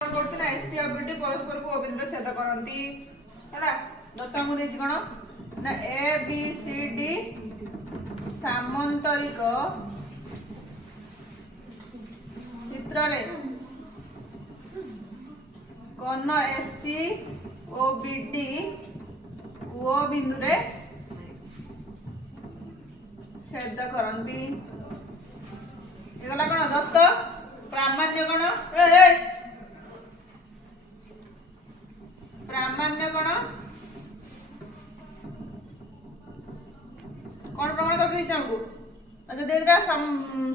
करछ ना एससी और बीडी परस्पर को बिंदु छेद करंती हैला दत्ता मु देछि कोन ना ए बी सी डी सामांतरिक चित्र रे कोन एससी ओ बीडी ओ बिंदु रे छेद करंती एगला कोन दत्त प्रामाण्य कोन ए प्रामाण्य कोन कोन प्रमाण करके चाहू जदि एटा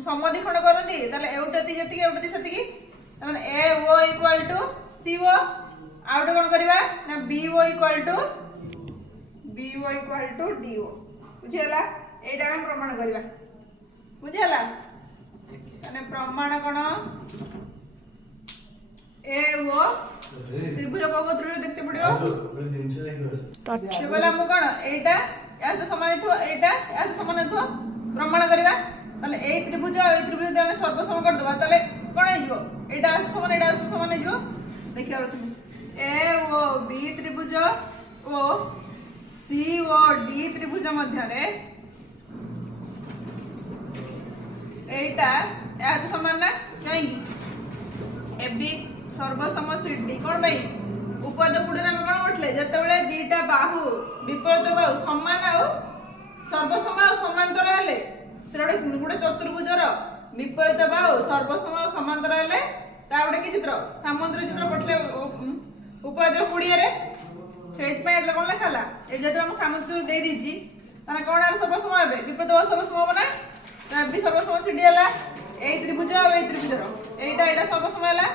समधि खंड करंती ताले एउटती जतिकी एउटती सतिकी तमन A O equal to C O आउट कोन करबा ना B O equal to D O बुझियला एटा हम प्रमाण करबा बुझियला माने प्रमाण कोन ए ओ त्रिभुज को त्रिभुज देखते पड़ियो गला मु कोन एटा या तो समान थो एटा या तो समान थो प्रमाण करबा ताले ए त्रिभुज हम सर्वसम कर दबा ताले कोन हिजो एटा समान हिजो देखियो ए ओ बी त्रिभुज ओ सी ओ डी त्रिभुज मध्य रे एटा या तो समान ना काई ए बी सर्वसम सी कोन भाई उपद पुडे हम कोन उठले जते बेले दीटा बाहु विपरीत बाहु समान आ सर्वसम समांतर हेले सेटा गुडे चतुर्भुजर विपरीत बाहु सर्वसम समांतर हेले ता गुडे की चित्र सामांतर चित्र पठले उपद पुडिया रे सेत पे एटले कोन लेखाला ए जेतो हम सामांतर दे दीची ताना कोन आर सर्वसम हेबे विपरीत बाहु सर्वसम बना ता बी सर्वसम सीडी हला ए त्रिभुज और ए त्रिभुजर एटा सर्वसम हला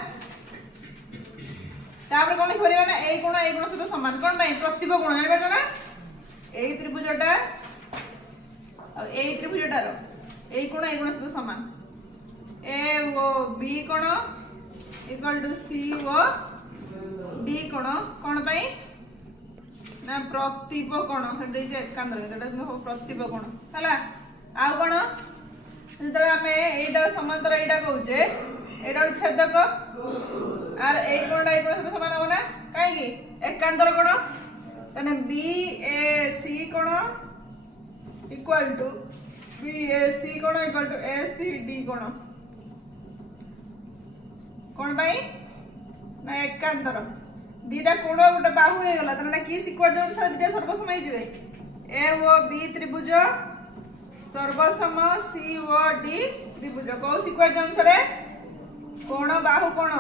तापर कोन लिखबा ना ए कोण सहित समान कोन भाई प्रतिब कोण जानि परछ ना ए त्रिभुजटा और ए त्रिभुजटार ए कोण सहित समान ए ओ बी कोण equal to C O D कोण भाई ना प्रतिब कोण से दे जे एकांतर एटा प्रतिब कोण हला आ कोण जतरा हमें एटा समांतर एटा कहूचे एटा छेदक आर ए कोणटा ए कोण सहित समान हो ना काहे की एकांतर कोण तने बी ए सी कोण equal to B A C कोण equal to A C D कोण भाई ना एकांतर दीटा कोण गोटे बाहु हे गला तने की सिक्वेन्स अनुसार दीटा सर्वसम हे जिवे ए ओ बी त्रिभुज सर्वसम सी ओ डी त्रिभुज को सिक्वेन्स अनुसार कोण बाहु कोण